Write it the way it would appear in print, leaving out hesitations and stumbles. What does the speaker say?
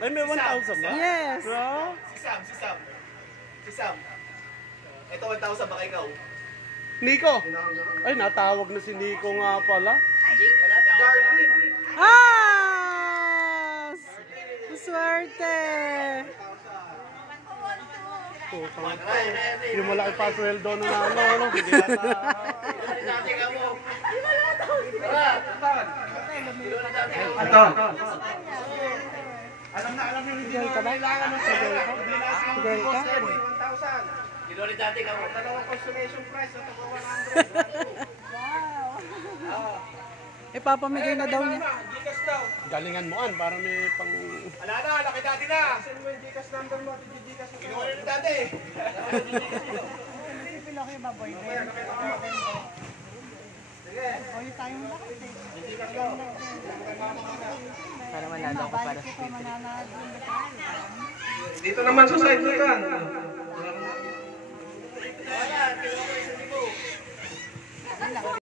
Ay, may 1,000 ba? Yes. No? Si Sam. Ito 1,000 baka ikaw. Nico. Ay, natawag na si Nico nga pala. Darwin. Ah! Swerte! Oh, yung malaki pa sweldo na ano, hindi yata. Ito. Alam yung hindi Girl ka ba? kailangan ng Girl ka? Girl ka? 1,000. Kinuli dati ka mo. Dalawang consolation prize at 100. Ipapamigay na daw niya. Gcash daw. Galingan mo an para may pang... Ala na, laki dati na. Send mo yung Gcash number mo, Gcash mo. Kinuli na dati. Para manalo ako para sa Dito naman sa side mo yan.